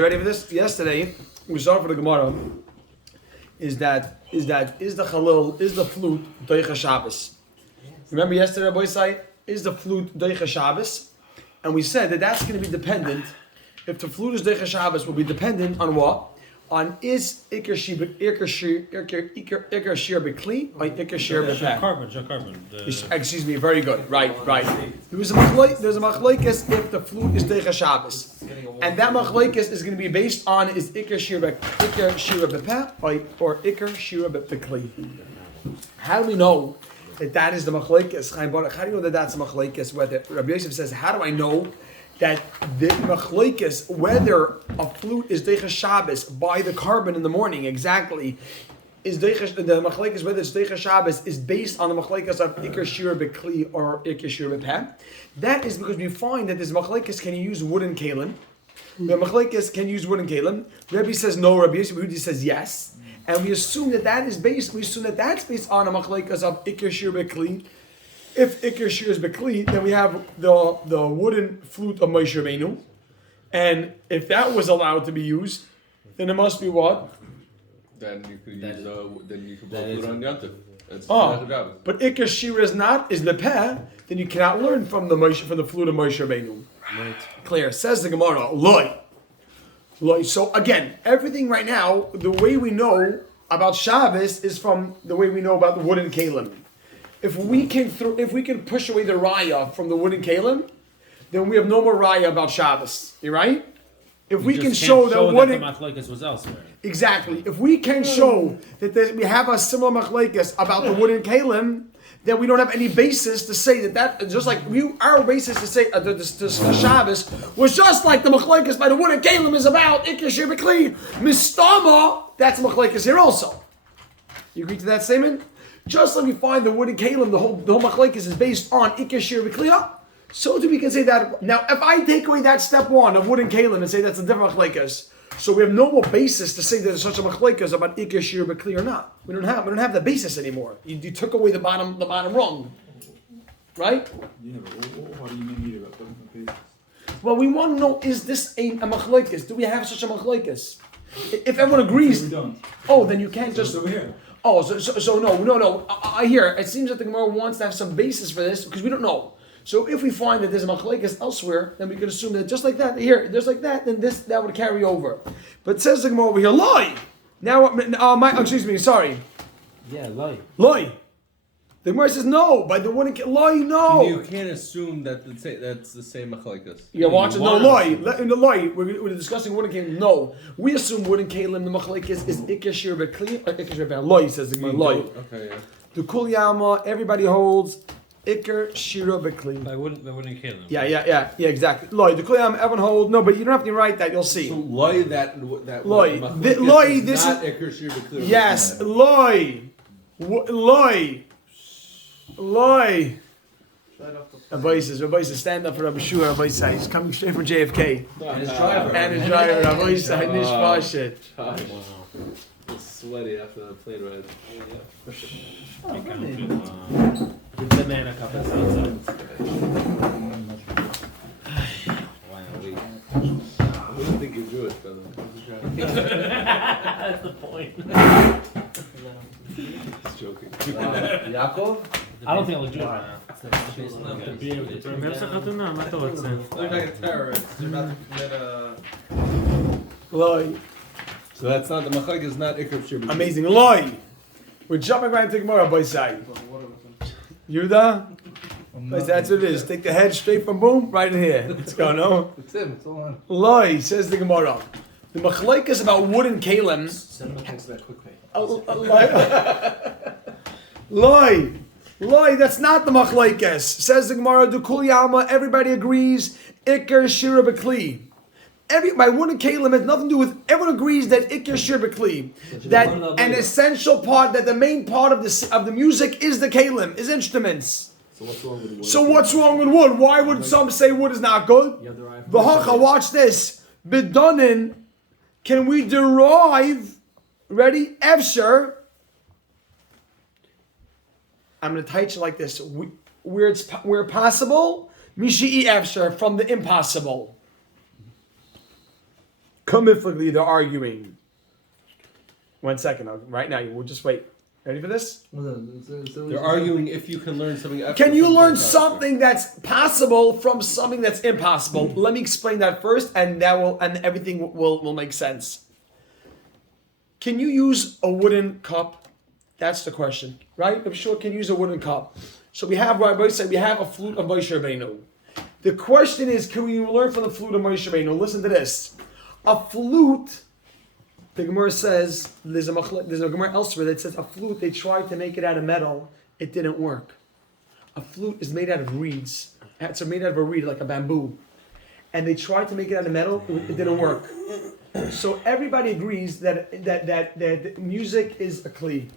Ready for this? Yesterday we started for the Gemara. Is the Chalil, is the flute Doicha Shabbos? Remember yesterday, boy say, is the flute Doicha Shabbos? And we said that that's going to be dependent. If the flute is Doicha Shabbos, will be dependent on what? On is Iker Shir Bekli or Iker Shir Bepeh? Carbon. Excuse me. Very good. Right. There's a machlokes if the flute is Doicha Shabbos, and that machlokes is going to be based on is Iker Shir Bepeh or Iker Shir Bekli. How do we know that is the machlokes? How do you know that that's the machlokes? Whether Rabbi Yosef says, how do I know that the machlokes, whether a flute is Doicha Shabbos by the carbon in the morning, exactly, is the machlokes whether it's Doicha Shabbos is based on the machlokes of Iker Shir Bekli or Iker Shir Bepeh? That is because we find that this machlokes can use wooden kalim. The machlokes can use wooden kalim. Rabbi says no. Rabbi Yosef says yes, and we assume that is based. We assume that that's based on a machlokes of Iker Shir Bekli. If Iker Shir is Bekli, then we have the wooden flute of Moshe Rabbeinu, and if that was allowed to be used, then it must be what? Then you could use then you could blow it on Yantiv. But Iker Shir is Bepeh, then you cannot learn from the flute of Moshe Rabbeinu. Right. Clear. Says the Gemara, Loi. So again, everything right now, the way we know about Shabbos is from the way we know about the wooden kalim. If we can push away the raya from the wooden kalim, then we have no more raya about Shabbos. You right? If we can show that wooden machlokes was elsewhere. Exactly. If we can show that we have a similar machlokes about the wooden kalim, then we don't have any basis to say that just like our basis to say the Shabbos was just like the machlokes by the wooden kalim is about Iker Shir Bekli Mistama. That's machlokes here also. You agree to that statement? Just like we find the wooden kalim, the whole machlokes is based on Iker Shir Bekli. So too we can say that. Now, if I take away that step one of wooden kalim and say that's a different machlokes, so we have no more basis to say there's such a machlokes about Iker Shir Bekli or not. We don't have that basis anymore. You took away the bottom rung, right? Yeah, but what do you mean about different basis? Well, we want to know: is this a machlokes? Do we have such a machlokes? If everyone agrees, we don't. Oh, then you can't just. over here. Oh, so no. I hear. It seems that the Gemara wants to have some basis for this because we don't know. So if we find that there's a machlokes elsewhere, then we can assume that just like that here, there's like that, then that would carry over. But it says the Gemara over here, lie. Now, sorry. Yeah, lie. Lie. The Gemara says no. By the one lie, no. You can't assume that that's the same machlokes. You're watching no lie. In the lie, we're discussing wooden kalim. No, we assume wooden kalim. The machlokes is Iker Shir Bekli or Iker Shir Bepeh. Lie says the Gemara. Lie. Okay, yeah. The Kul Yama. Everybody holds Iker Shir Bekli. I wouldn't kill him. Yeah, exactly. Lie. The Kul Yama. Everyone hold. No, but you don't have to write that. You'll see. So lie that lie. Lie. This not Iker Shir Bekli. Yes. Lie. Lie. Rabbi says, stand up for Rabbi Shua. Rabbi says, he's coming straight from JFK. And his driver. Rabbi says, Nishvashit. Wow. It's sweaty after the plane ride. The banana cup is outside. I don't think you're Jewish, brother. That's the point. Just joking. Yaakov? I don't think I'll do it. They're like a terrorist. They're about to commit Lie. So that's not the machlokes is not Iker Shir Bekli. Amazing. Lie. We're jumping right into Gemara by side. Yehuda? That's what it is. Take the head straight from boom, right in here. Let's go, no? It's him. It's all on. Lie, says the Gemara. The machlokes about wooden kalim. Send him a text about quick pay. Lie, that's not the machlokes. Says the Gemara, the Kul Yama, everybody agrees, Iker Shir Bekli. By wooden kalim has nothing to do with, everyone agrees that Iker Shir Bekli, that an essential part, that the main part of the music is the kalim, is instruments. So what's wrong with wood? What's wrong with wood? Why would some say wood is not good? V'hacha, watch this. B'danin, can we derive, ready, Efsher, I'm going to title it like this, where possible, Mishi'i Efsher, from the impossible. Kumifligli, they're arguing. 1 second, right now, we'll just wait. Ready for this? They're arguing if you can learn something. Can you learn something that's possible from something that's impossible? Let me explain that first, and everything will make sense. Can you use a wooden cup? That's the question, right? I'm sure can you use a wooden cup. So we have Rabbi said we have a flute of Moshe Rabbeinu. The question is, can we learn from the flute of Moshe Rabbeinu? Listen to this: a flute. The Gemara says, there's a Gemara elsewhere that says a flute, they tried to make it out of metal, it didn't work. A flute is made out of reeds. It's made out of a reed, like a bamboo. And they tried to make it out of metal, it didn't work. So everybody agrees that music is a kli.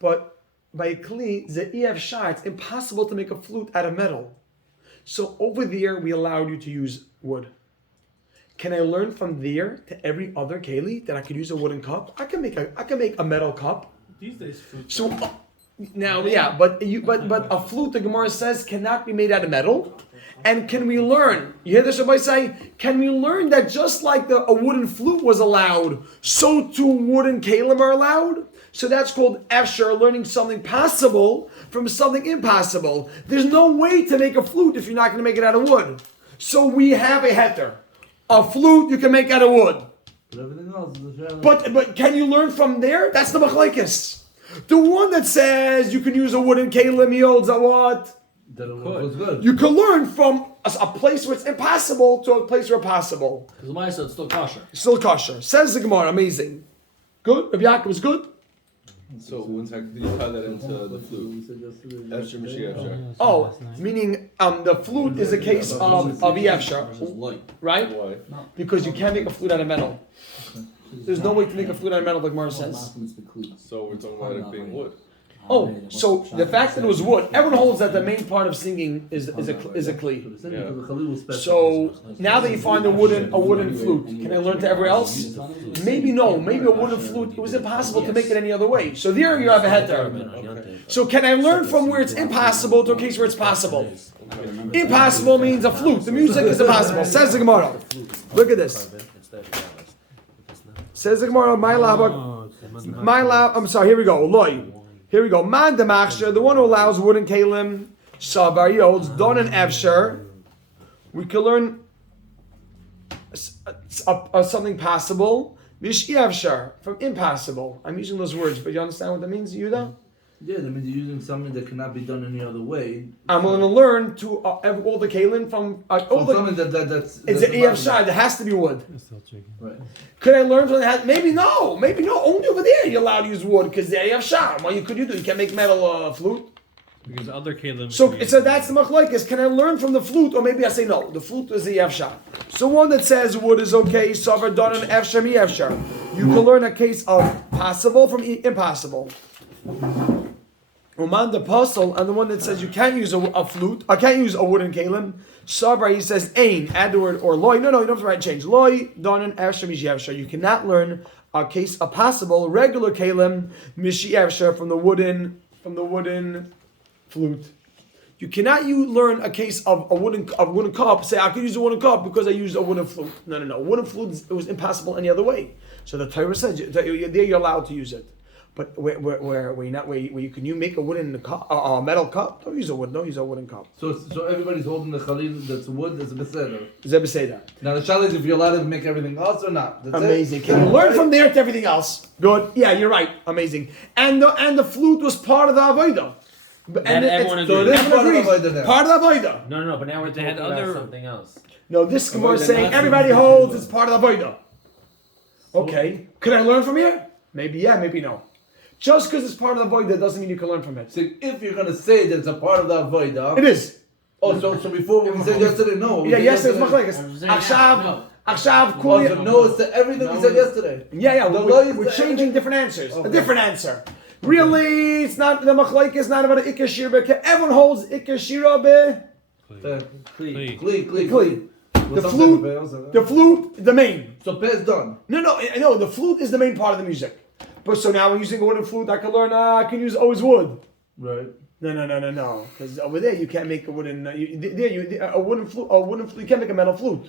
But by a kli, ze'iev shah, it's impossible to make a flute out of metal. So over there, we allowed you to use wood. Can I learn from there to every other keli that I could use a wooden cup? I can make a metal cup. These days, fruit. So now, yeah, but a flute, the Gemara says, cannot be made out of metal. And can we learn? You hear this Rabbi say? Can we learn that just like a wooden flute was allowed, so too wooden kelim are allowed? So that's called efshar, learning something possible from something impossible. There's no way to make a flute if you're not going to make it out of wood. So we have a heter. A flute you can make out of wood. But can you learn from there? That's the machlekes. The one that says you can use a wooden kelim, he holds a what? You can learn from a place where it's impossible to a place where it's possible. Because the Maya said it's still kosher. Still kosher. Says the Gemara, amazing. Good? Rabbi Yaakov was good? So one second, did you tie that into the flute? Efshar Mashiach Efshar. Oh, meaning the flute is a case of efshar, right? Why? Because you can't make a flute out of metal. There's no way to make a flute out of metal, like Gemara says. So we're talking about it being wood. Oh, so the fact that it was wood, everyone holds that the main part of singing is a kli. So now that you find a wooden flute, can I learn to everywhere else? Maybe no. Maybe a wooden flute, it was impossible to make it any other way. So there you have a heter. So can I learn from where it's impossible to a case where it's possible? Impossible means a flute. The music is impossible. Says the Gemara. Look at this. Says the Gemara, my lab. I'm sorry. Here we go. Loi. Here we go. Man the machshir, the one who allows wooden kalim, savar, he holds don and efshar. We can learn something possible. Vishi efshar, from impossible. I'm using those words, but you understand what that means, Yuda? Yeah, that means you're using something that cannot be done any other way. I'm going to learn to all the kalim from something that's it's an efshar. There has to be wood. Right. Could I learn from that? Maybe no. Only over there you're allowed to use wood because they're efshar. What could you do? You can't make metal flute. Because other kelim. So that's the machlokes. Can I learn from the flute, or maybe I say no? The flute is the efshar. So one that says wood is okay, savar, don, and efshar, mi efshar. You can learn a case of possible from impossible. Uman the apostle, and the one that says you can't use a flute, I can't use a wooden kalim. Savar, he says ain, add the word or loy. No, you don't have to write change. Loy, don, and efshar, mishi efshar. You cannot learn a case of possible regular kalim, mishi efshar, from the wooden flute. You cannot learn a case of a wooden cup. Say I could use a wooden cup because I used a wooden flute. No. Wooden flute it was impossible any other way. So the Torah says there you're allowed to use it. But where you make a wooden cup, a metal cup, don't use a wooden cup. So everybody's holding the chalil that's wood as a beseder. Zebeseda. Now the challenge is if you're allowed to make everything else or not. That's amazing. It. Can you learn from there to everything else? Good. Yeah, you're right. Amazing. And the flute was part of the avodah. And everyone agrees. So it is part of the avodah. Part of the avodah. No, but now we're talking about something else. No, this Gemara is saying everybody holds it's part of the avodah. Okay. Could I learn from here? Maybe yeah, maybe no. Just because it's part of the avodah doesn't mean you can learn from it. So if you're going to say that it's a part of the avodah, it is. Oh, so before we said yesterday, no. Yeah, yesterday it's machlekes. Akshav, kuli. No, it's to everything we said yesterday. Yeah. We're changing different answers. Okay. A different answer. Really, it's not the machlekes. It's not about an ikar shira. Everyone holds ikar shira be kli. The flute, the main. So pez done. No. The flute is the main part of the music. But so now when using a wooden flute, I can learn. I can use always wood. Right. No. Because over there you can't make a wooden. A wooden flute. You can't make a metal flute.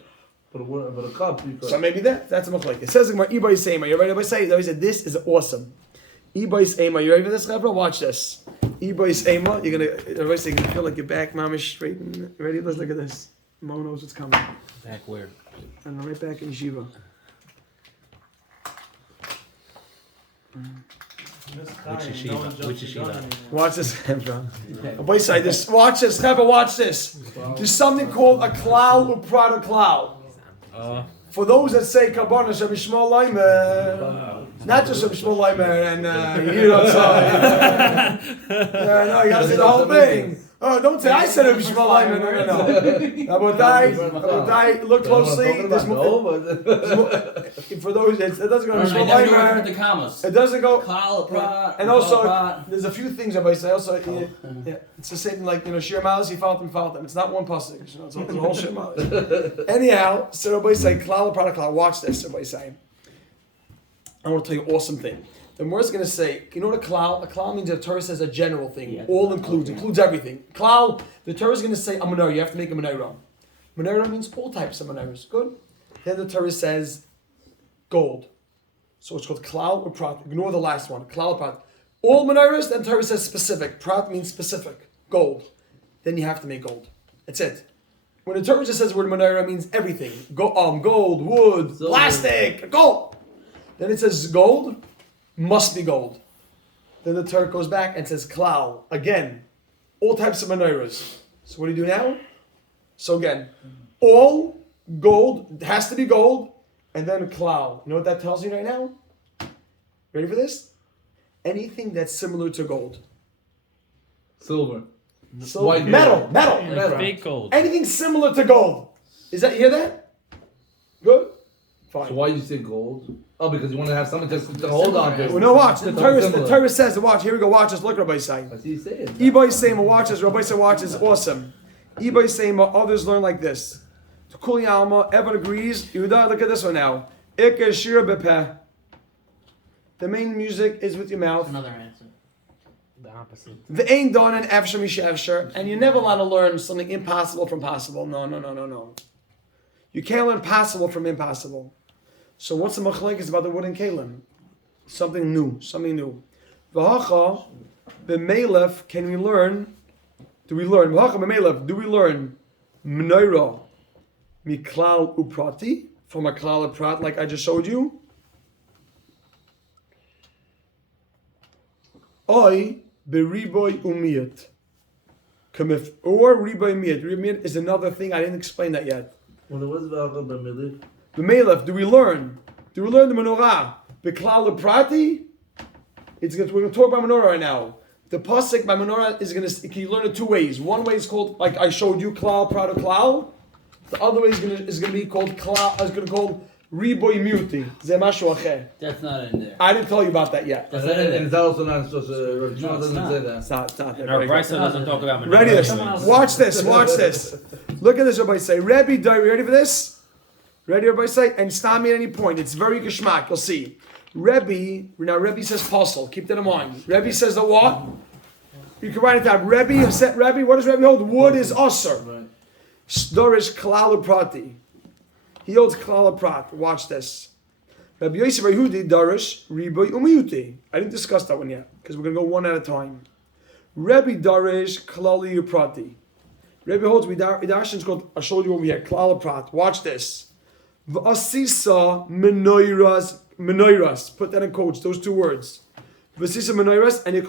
But a cup, you could. So maybe that's a machlokes. It says in my Ibay Seima. You ready? Everybody say. Everybody said this is awesome. Ibay Seima. You ready for this, Chevra? Watch this. Ibay Seima. You're gonna. Everybody say you're gonna feel like your back, mamish straight. Ready? Let's look at this. Mo knows what's coming. Back where? And right back in yeshiva. Which yeshiva? Watch this, Chevra. Everybody say this. Watch this, Chevra. Watch this. There's something called a klal uprada klal. For those that say Kabbalah Shem Shmuel Leimer, not just Shem Shmuel Leimer and you know what I'm saying. Yeah, no, you gotta say the whole thing. Oh, don't say I said it was Shmuel Leimer. No. Rabotai, look closely. There's more. For those, it doesn't go to Shmuel Leimer. The commas. It doesn't go. And And also, there's a few things I say. Also, yeah, it's the same like Shir Malas. He felt them. It's not one pasuk. It's a whole Shir Malas. Anyhow, so everybody say klal product klal. Watch this. Everybody say. I want to tell you an awesome thing. The Gemara is going to say, you know what a klal? A klal means the Torah says a general thing, all includes everything. Klal, the Torah is going to say a menorah. You have to make a menorah. Menorah means all types of menorahs. Good. Then the Torah says gold. So it's called klal or prat. Ignore the last one. Klal or prat. All menorahs, then Torah says specific. Prat means specific. Gold. Then you have to make gold. That's it. When the Torah just says the word menorah, it means everything. Gold, wood, plastic, gold. Then it says gold, must be gold. Then the Torah goes back and says klal. Again, all types of menorahs. So what do you do now? So again, all gold, it has to be gold, and then klal. You know what that tells you right now? Ready for this? Anything that's similar to gold. Silver. White metal. Like fake gold. Anything similar to gold. You hear that? Good? Fine. So why do you say gold? Oh, because you want to have something to hold on to. Well, no, watch. The Torah says, watch, here we go, watch this. Look, Rabbi Say. That's what you say it. Ibay Seima, watch this. Rabbi Say, watch this. Awesome. Ibay Seima, others learn like this. To Kuli Alma, everyone agrees. Yehuda, look at this one now. Iker Shira Bepeh. The main music is with your mouth. Another answer. The opposite. The ain't done and Efsher Mishevsher. And you're never allowed to learn something impossible from possible. No. You can't learn possible from impossible. So what's the machlekes about the wooden kalim? Something new. V'hacha b'meilef, can we learn? Do we learn? V'hacha b'meilef, do we learn menorah miklal uprati, from a klal uprat like I just showed you? Oi b'riboy umiyat. Or riboy miyat. Riboy miyat is another thing, I didn't explain that yet. Well, it was v'hacha b'meilef. The Melech, do we learn the menorah? The klal prati? We're going to talk about menorah right now. The pasuk by menorah is going to. Can you learn it two ways? One way is called, like I showed you, klal prata klal. The other way is going to be called klal. Is going to call riboy muti. Zemashu acher. That's not in there. I didn't tell you about that yet. That's not in there. And it's also not supposed to. John doesn't say that. It's not there. Our Brisa doesn't talk about menorah. Ready this? Watch this. Look at this. Everybody say, Rebbe, ready for this? Ready, everybody say, and stop me at any point. It's very geschmack. You'll see. Rebbe says puzzle. Keep that in mind. Rebbe says the what? You can write it down. Rebbe, what does Rebbe hold? Wood is usher. Storish klal prati. He holds klal prat. Watch this. Rabbi Yosef Yehudi darish riboy umiyuti. I didn't discuss that one yet because we're going to go one at a time. Rebbe darish klali prati. Rebbe holds Midash is called. I showed you over here. Klal prat. Watch this. V'asisa menorahs. Put that in quotes. Those two words. V'asisa menorahs, and you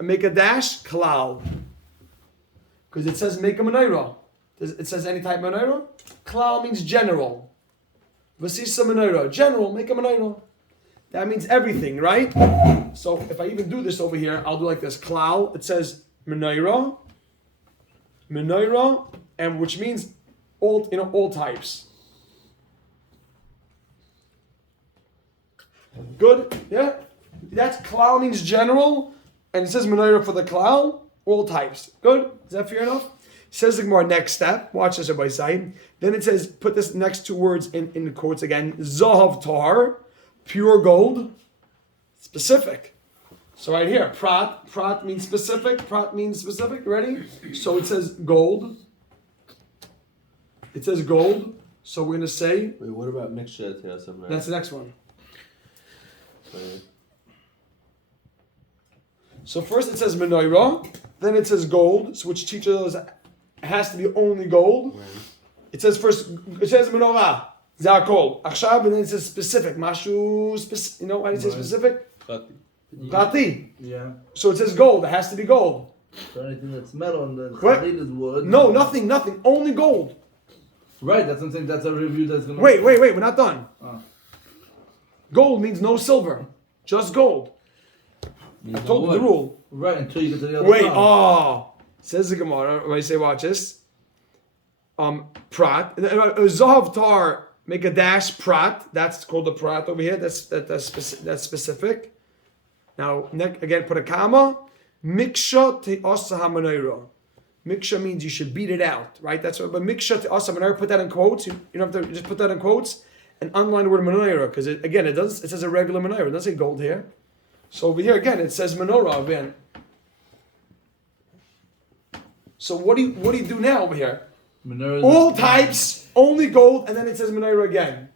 make a dash klal. Because it says make a menorah. It says any type of menorah. Klal means general. V'asisa menorah, general. Make a menorah. That means everything, right? So if I even do this over here, I'll do like this. Klal. It says menorah, and which means all types. Good? Yeah? That's klal means general, and it says menorah for the klal, all types. Good? Is that fair enough? Says the Gemara, next step. Watch this, everybody say. Then it says, put this next two words in the quotes again. Zahav tar, pure gold, specific. So right here, prat means specific. Ready? So it says gold. So we're gonna say Wait, what about mixture? that's the next one. So first it says menorah, then it says gold, so which teaches us it has to be only gold. It says menorah, zakol, achshav, and then it says specific, mashu specific. You know why it says specific? Prati. Yeah. So it says gold. It has to be gold. So anything that's metal and then What? Khalid is wood. No, nothing. Only gold. Right, that's what I'm saying. That's a review that's gonna. Wait. We're not done. Oh. Gold means no silver, just gold. I told you the rule. Right, until you get to the other Wait. side. Says the Gemara. When I say watch this. Prat. Zahav tar. Make a dash prat. That's called the prat over here. That's specific. Now again, put a comma. Miksha te'asa ha'menorah. Miksha means you should beat it out, right? That's what. But miksha te'asa ha'menorah. Put that in quotes. You don't have to just put that in quotes and underline the word menorah because it says a regular menorah. It doesn't say gold here. So over here again, it says menorah again. So what do you do now over here? Menorah All types, only gold, and then it says menorah again.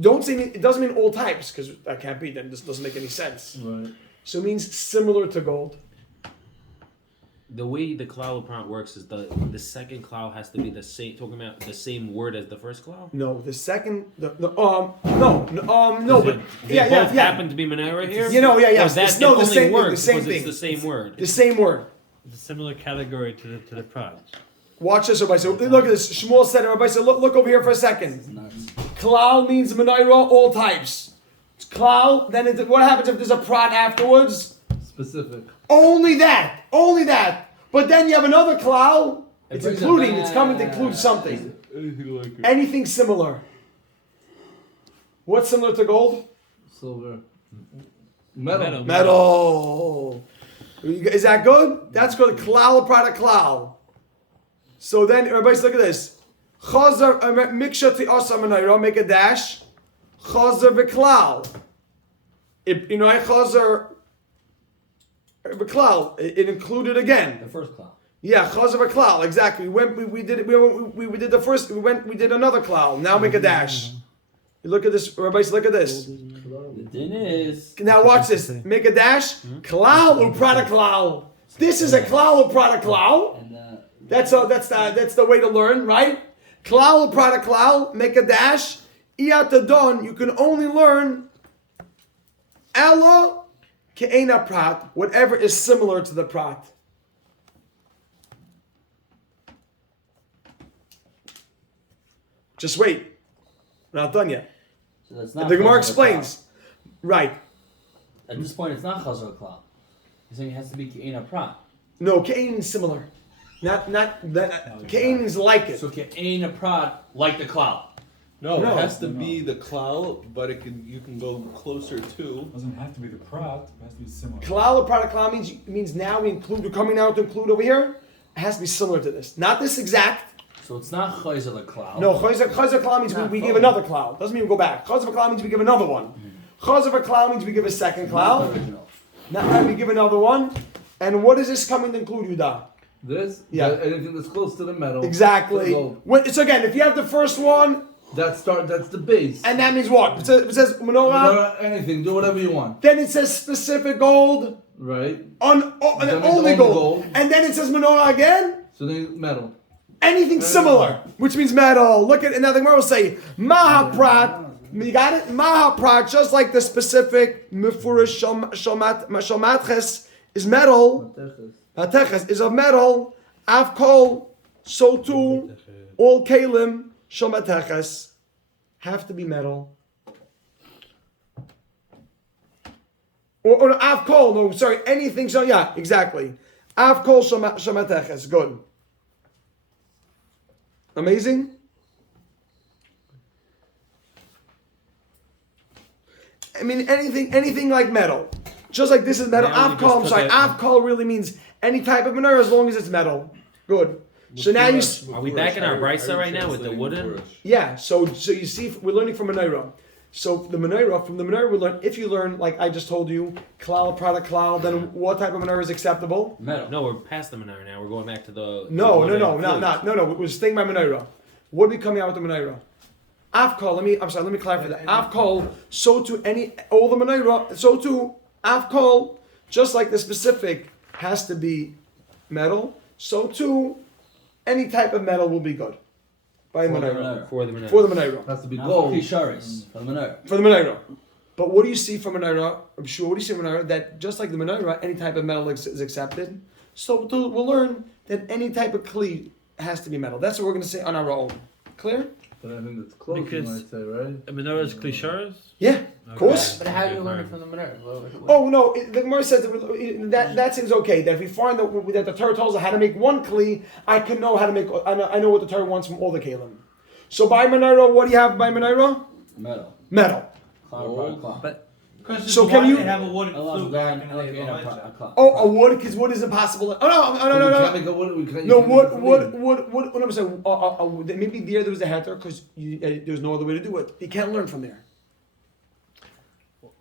Don't say it doesn't mean all types because that can't be. Then this doesn't make any sense. Right. So it means similar to gold. The way the klal prompt works is the second klal has to be the same. Talking about the same word as the first klal. No, the second no, but They yeah. both happen to be menorah here. You know, yeah. Or that It's, no, can the only same work thing. The same because thing. it's the same word. The same word. It's a similar category to the prod. Watch this, everybody. So look at this. Shmuel said, everybody. So look over here for a second. Klal means menorah, all types. It's klal. Then what happens if there's a prat afterwards? Specific. Only that. But then you have another klal. It's including. It's coming to include something. Anything like it. Anything similar. What's similar to gold? Silver. Metal. Metal. Is that good? That's good. Klal, product klal. So then, everybody, look at this. Chazar miksha te'asa menorah. Make a dash. Chazar v'klal. You know, Chazar v'klal. It included again. The first klal. Yeah, chazar v'klal. Exactly. We did it. We did the first. We did another klal. Now make a dash. You look at this, everybody. Look at this. The din is. Now watch this. Make a dash. Klal u'prada klal. This is a klal u'prada klal. That's the way to learn, right? Klal u'prada klal. Make a dash. Iyatadon. You can only learn ella ke'ena prat. Whatever is similar to the prat. Just wait. We're not done yet. So that's not. The Gemara chazar explains. Right. klal. At this point, it's not chazar klal. You're saying it has to be ke'ena prat. No, Cain is similar. Not that. Cain is like it. So ke'ena prat like the klal. No, No. it has to be the klal, but you can go closer to. Doesn't have to be the prat, it has to be similar. Klal or product klal means now we include. We're coming now to include over here. It has to be similar to this. Not this exact. So it's not chayzer the klal. No, chazar klal means we give another klal. Doesn't mean we go back. Chazar klal means we give another one. Chazar klal means we give a second Not the klal. original. Now we give another one. And what is this coming to include, Yuda? This? Yeah. Anything that's close to the metal. Exactly. Gold. So again, if you have the first one, That's the base. and that means what? It says menorah. Menorah, anything, do whatever you want. Then it says specific gold. Right? And then only gold. And then it says menorah again. So then metal. Anything similar, which means metal. Look at another Gemara will say mahaprat. You got it? Mahaprat, just like the specific mifurish shalmatches is metal. Hateches is of metal. Avkol, so too, all kalim shalmateches have to be metal. Or avkol, no, sorry, anything. So yeah, exactly. Avkol shalmateches, good. Amazing. I mean, anything like metal. Just like this is metal. Now we just Avkol, I'm put sorry. that- Avkol really means any type of menorah as long as it's metal. Good. So now you, Are we back in our brisa right now with the wooden? yeah. So you see, we're learning from menorah. So from the menorah we learn. If you learn, like I just told you, klal, product klal, then what type of menorah is acceptable? Metal. No, we're past the menorah now. We're going back to the. No. wooden We're staying by menorah. What are we coming out with the menorah? Avkol, let me clarify that. Avkol, so to all the menorah, so to Avkol, just like the specific has to be metal, so too any type of metal will be good. By a menorah. For the menorah. For the menorah. Has to be Not gold. for Kisharis, for the menorah. For the menorah. But what do you see from menorah? I'm sure, what do you see from menorah? That just like the menorah, any type of metal is accepted. So we'll learn that any type of kli has to be metal. That's what we're going to say on our own. Clear? But I think that's close, Because- you might say, right? A menorah is clichés? Yeah, of course. But how do you learn it from the menorah? Oh no, the Gemara says that seems okay. That if we find that the Torah tells us how to make one kli, I can know how to make. I know what the Torah wants from all the kalim. So by menorah, what do you have by menorah? Metal. Metal. Cloud, But So can you? have a wooden Allows flute them back in like the in a Elijah? cloud. Oh, a wood, because wood is impossible. Oh no, We no. can't make a wood. We can't, you No, can't make a wood. What I'm saying, maybe there was a heter because there's no other way to do it. You can't learn from there.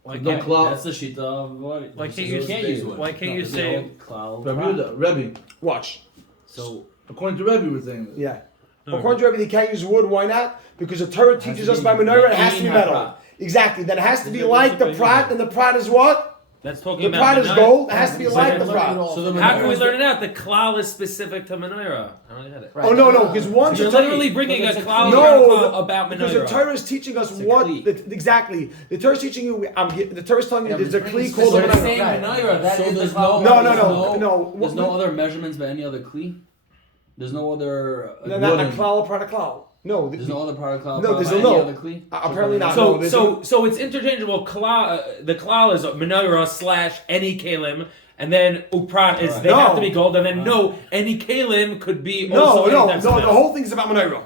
Why No can't, cloud. That's the shita of what? Why can't you you can't say- use wood. why can't you It's say- an old cloud. Rebbe. Watch. So According to Rebbe, we're saying this. Yeah. No. According to everything, they can't use wood. Why not? Because the Torah teaches to us be by menorah it has to be in metal. haprat. Exactly. That it has to be Is it like the basically- prat, and the prat is what? that's talking The about prat is menorah. gold. It has to be So like the then prat. learn it So the How can we menorah- learn it out? The klal is specific to menorah. I don't get it. Oh no, because once You're the Torah- literally bringing a But it's a klal No, about because the menorah. Torah is teaching us It's a what kli. exactly. The Torah is teaching you. The Torah is telling you Yeah, there's a but kli it's called a specific. But menorah. it's saying menorah, that So is the there's cloud. No, There's no no. other measurements by any other kli? There's no other... No, not a wooden. klal, a prat, a klal. No, There's no other part of cloud No, there's by no- any other kli? apparently not. So, No, there's so it's interchangeable. The klal is menorah / any kalim, and then uprat is they No. have to be gold, and then any kalim could be no, also no. any types of The metal. whole thing is about menorah.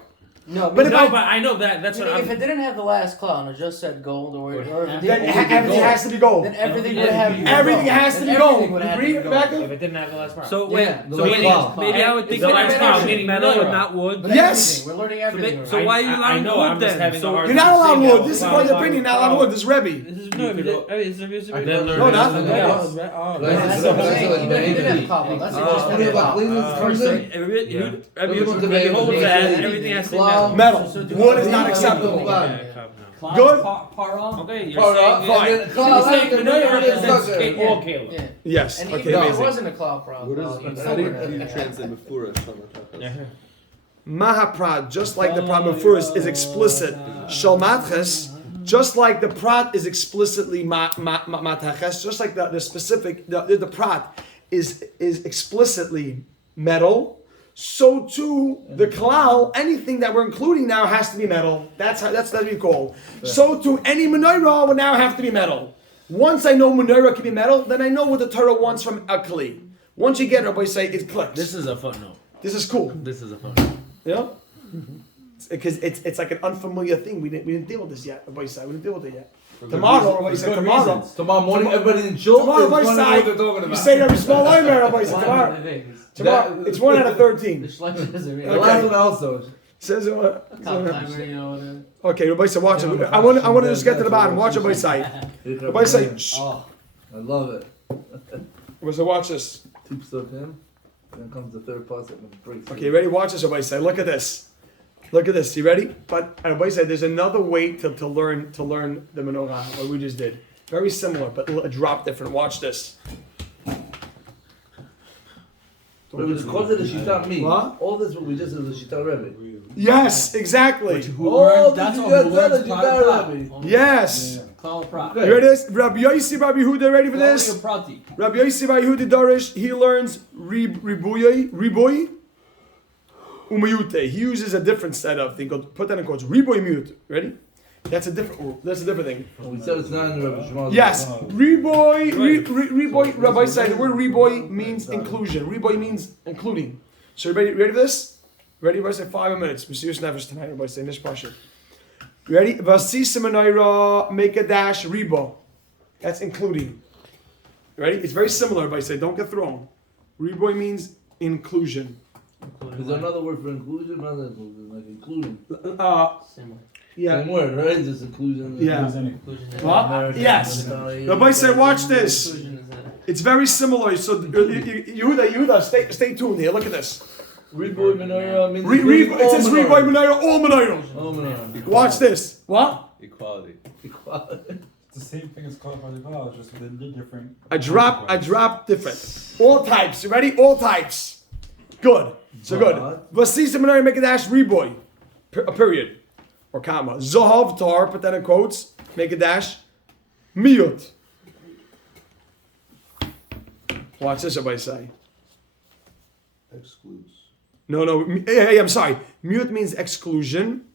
No, But if No, I- but I know that. That's what if I'm. it didn't have the last cloud and it just said gold or if it Then didn't- everything has to be gold. then everything Yeah, would have to be Everything gold. has to Then be gold. everything would have to Agree, be gold. Rebecca? If it didn't have the last part. So Yeah. wait, The so last maybe, cloud. maybe I would think The that last it's cloud, meaning meaning metal menorah. and not wood. But Yes. everything. We're learning everything. So right? why are you I allowing know, wood I'm just then? having a So hard You're not time allowed seeing wood. how This is klal by the is opinion. Not klal. allowed wood. This is Rebbe. this is no, it's a I didn't learn No, this not- in no, the no. house. No, Right. that's So what I'm that's saying. like Even if it didn't have maybe- cloud, that's the Oh, first what thing about about cleanliness it. comes First in? thing. Everybody holds that. Everything has to be metal. Metal. So do Wood is you- not do acceptable. you- Cloud. Cloud, Good. Para? Okay, you're Para, saying fine. you're Cloud, saying then menorah you're represents stuck there. all kalim. Yeah. Yes. And Okay. even if there Amazing. wasn't a cloud What problem, is, you how do still you translate mefurash on the takas? Mahaprat, just like the prat befurus, is explicit. Shalmatches, just like the prat is explicitly mataches, just like the specific, the prat is explicitly metal. So too the klal, anything that we're including now has to be metal. That's what we call. So too any menorah will now have to be metal. Once I know menorah can be metal, then I know what the Torah wants from a kli. Once you get it, everybody say it clicks. This is a footnote. This is cool. This is a footnote. You know? Because it's like an unfamiliar thing. We didn't deal with this yet. Everybody say we didn't deal with it yet. Tomorrow, everybody say tomorrow. Tomorrow morning, everybody in shul Tomorrow, is everybody wondering say what they're talking you about. say every small line there. Everybody say One tomorrow. of the things. Tomorrow, it's 1 out of 13. The Schlechter is a The real last one also. Says timer, you know. okay. Everybody say watch it. I want to just get to the bottom. Watch everybody say. Everybody say. Shh. Oh, I love it. Everybody say watch this. Tips of him. Then comes the third pasuk and breaks. Okay, ready? Watch this. Everybody say. Look at this. Look at this. You ready? But everybody say there's another way to learn the menorah. What we just did. Very similar, but a drop different. Watch this. But it's called the Shita me. What? All this what we just did is the Shita Rebbe. Yes, exactly. All that's this what you just who said learns is Prata. Shita Rebbe. Yes. Cloud Pra. You ready? This? Rabbi Yossi, Rabbi Yehuda, ready for this? Prati. Rabbi Yossi, Rabbi Yehuda Darish, he learns riboy, umayute. He uses a different set of thing. Put that in quotes. Riboy mute. Ready? That's a different thing. We said it's not in the Rebbe Shema. Yes, riboy. Rabbi said the word riboy means inclusion. Riboy means including. So ready for this? Ready? Everybody say 5 minutes. Mesius Nefesh tonight. Everybody say Nish Pasha. Ready? Vasisa menorah, make a dash ribo. That's including. Ready? It's very similar. Everybody say don't get thrown. Riboy means inclusion. Is there another word for inclusion? Another inclusion, like including. Similar. Yeah. Same word, right? It's just inclusion. Yeah. Inclusion is- What? Yes. Rabbi said, watch this. Inclusion is a- It's very similar. So Yehuda, stay tuned here. Look at this. Riboy menorah means It says Riboy Menorah, all menorah. All menorah. Watch this. What? Equality. Equality. It's the same thing as qualified equality, just with a different. I drop different. All types. You ready? All types. Good. So good. Vasisa Menorah make a dash Riboy. A period. Or comma. Zahav tar, put that in quotes. Make a dash. Miyut. Watch this, everybody say. Excludes. No. Hey, I'm sorry. Mute means exclusion,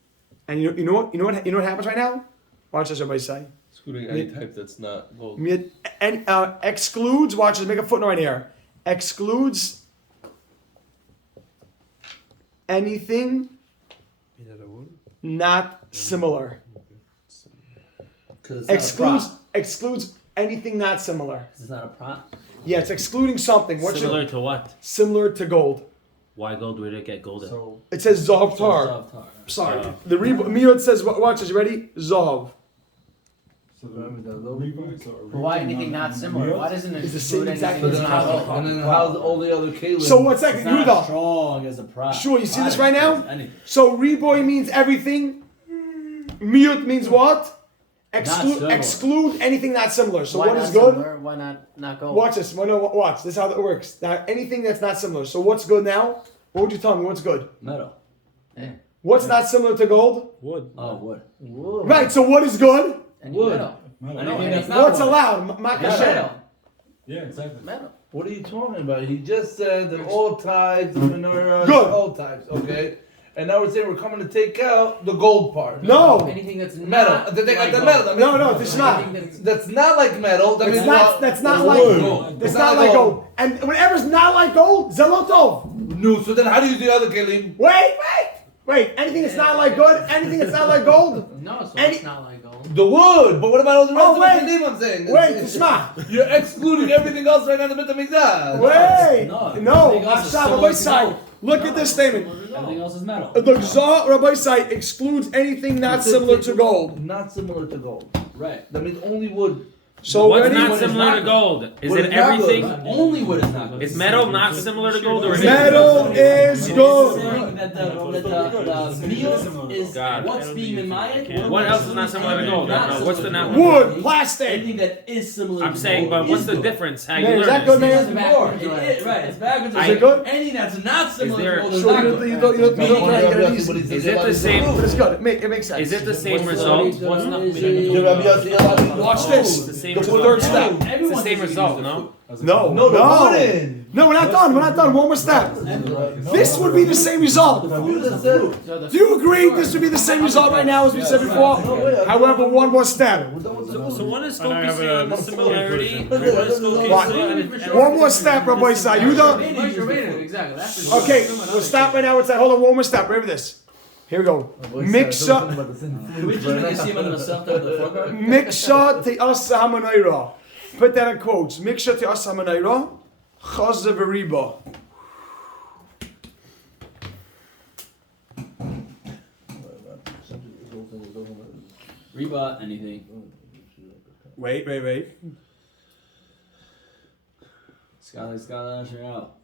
and you know what happens right now? Watch this, everybody say. Excluding any type that's not gold. Mute and excludes. Watch this. Make a footnote right here. Excludes anything not similar. Excludes anything not similar. It's not a prop. Yeah, it's excluding something. What's Similar to what? similar to gold? Why gold? Where did it get gold at? So It says zahav tar. Zavtar. Sorry. The Miyot says, watch this, you ready? Zahav. So the Remember that logo? Reeboks are But why anything not similar? Why doesn't it It's the same exclude exact anything thing. that's not gold? And then how's all the other Kalim? So what's that? It's not Yehuda. strong as a prop. Sure, you see this Prop right now? is anything. So Reboy means everything. Miyot means what? similar. Exclude anything not similar. So Why what not is good? similar? Why not gold? Watch this. Watch. This is how it works. Now, anything that's not similar. So what's good now? What would you tell me? What's good? Metal. Yeah. What's not similar to gold? Wood. Oh, wood. Whoa. Right. So what is good? And Wood. metal. metal. Anything that's not What's wood. allowed? Yeah, Makasher. metal. Yeah, exactly. Metal. What are you talking about? He just said that all types of menorahs, Good. all types, okay? And now we're saying we're coming to take out the gold part. No. Anything that's Metal. not The like metal. gold. That No, means- this is not. Anything That's not like metal. That It's means not. That's not it's like. wood. It's not like gold. And whatever's not like gold, zelotov. No, so then how do you do the other Kalim? Wait. Anything that's not like good. Anything that's not like gold. No, so Any- it's not like gold. The wood. But what about all the rest Oh, of wait. the Kalim I'm saying? Wait, Tishma. You're excluding everything else right now in the Beit HaMikdash. Wait. No, No. everything else is Ashab, similar Rabbi to Sai. gold. Look at this statement. Everything else is metal. The Gzah Rabbi Sai excludes anything not similar to gold. Not similar to gold. Right. That means only wood. So What's ready? not Wood is similar not to good. gold? Is Wood it is not good. everything? Only wood is not good. Is metal not similar to gold, or is it? Metal is It's good. saying that the meal is God. what's being admired. What else is not similar to gold? I don't know. What's the not? Wood, plastic. Anything that is similar I'm to saying, gold but what's is the good. difference? How you Man, is that learn good, this? man? It's backwards. It is, right. It's backwards. Is it good? Anything that's not similar there- to gold is So not you good. don't get it easy. Is it the same? But it's good. It makes sense. Is it the same result? What's not? Watch this. The same The result. third step. It's the same result, no? No. No, the wooden. No, we're not done. One more step. This would be the same result. You just said. Do you agree this would be the same result right now as we said before? However, one more step. So one is focusing on the similarity, and one is What? focusing on One more step, Rabbi Sai. Exactly. That's the Okay, we'll stop right now and say, hold on, one more step. Remember this. Here we go. Miksha Can we just make it seem under the self of the foreground? Miksha te'asa hamanayra. Put that in quotes. Miksha te'asa hamanayra. Chazza v'riba. Reba anything. Wait. Scholar, usher out.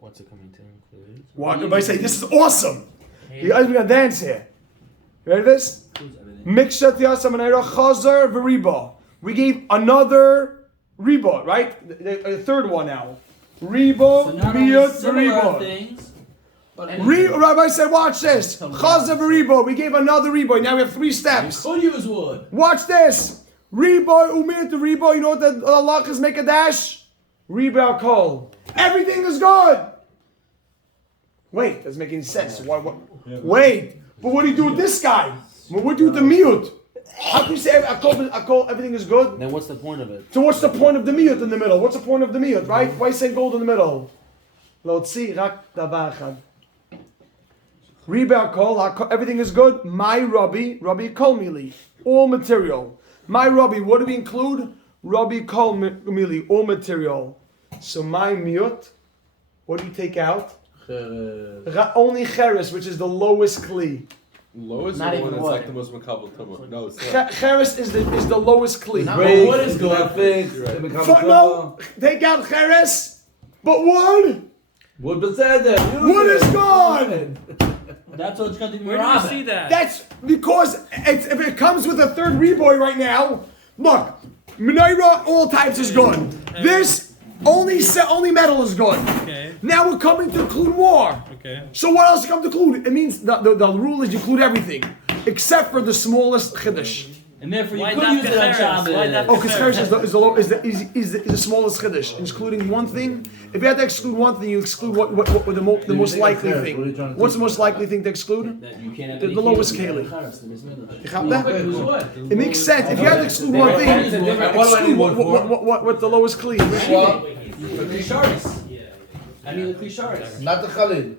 What's it coming to include? What? Everybody say, this is awesome. You guys are going to dance here. You ready for this? Includes everything. Miksha te'asa hamanayra. Chazza v'riba. We gave another riba, right? The third one now. Riba, So not only miyot, similar riba. things, but Rabbi said, watch this. Chazza v'riba. We gave another riba. Now we have 3 steps. could use wood. Watch this. Riba, umir to riba. You know what the Allah is make a dash? Riba kol. Everything is good. Wait, doesn't make any sense. What? Wait, but what do you do with this guy? What do you do with the miyut? How can you say everything is good? Then what's the point of it? So what's the point of the miyut in the middle? What's the point of the miyut, right? Why say gold in the middle? Lotzi rak davar echad. Riba kol, everything is good. My Rabbi kol mili, all material. My Rabbi, what do we include? Rabbi kol mili, all material. So my miyut, what do you take out? Only cheres, which is the lowest kli. Lowest Not or the one even that's like wood. the most makabel tumah? No, it's not. Cheres is the lowest kli. Not Break, wood is good. Fix. You're right. It becomes No, take out cheres, but wood Wood beseder. Wood is gone. That's what's going to be Where do you see that? That's because if it comes with a third reboy right now, look, menorah, all types is gone. This only metal is gone. Okay. Now we're coming to include more. Okay. So what else come to include? It means the rule is you include everything except for the smallest chiddush. And therefore you Why could not use it on Keteris? Shabbos. Why not Oh, because cheres is the smallest chiddush, excluding one thing. If you had to exclude one thing, you exclude what the most likely What are you trying thing. to What's the teach? most likely thing to exclude? That you can't have The any lowest kids. keli. You You got that? Wait, who's what? It makes sense. If you had to exclude one thing, What do I need one for? what the lowest kli. Well, The Klisharis. I mean the Klisharis. not the Khalid.